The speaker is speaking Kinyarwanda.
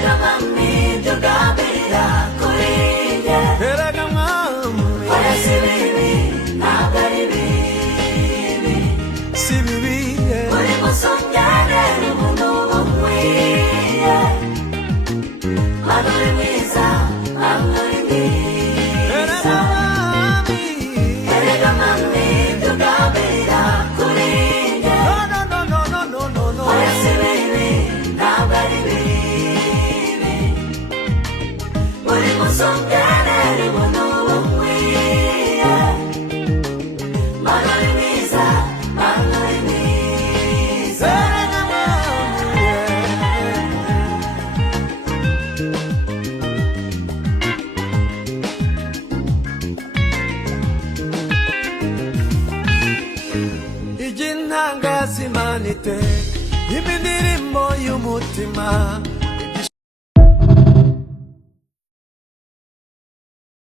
erega mami byugambira kuri njye, erega mami oya si bibi ntabwo ari bibi, si bibi uri musongere umuntu umukwiye, mama uri mwiza mama uri mwiza, erega mami byugambira kuri njye, oya si bibi ntabwo ari bibi, uri musongere umuntu umukwiye, mama uri mwiza mama uri mwiza. Ijintangaza Imana iteka, imindirimbo y'umutima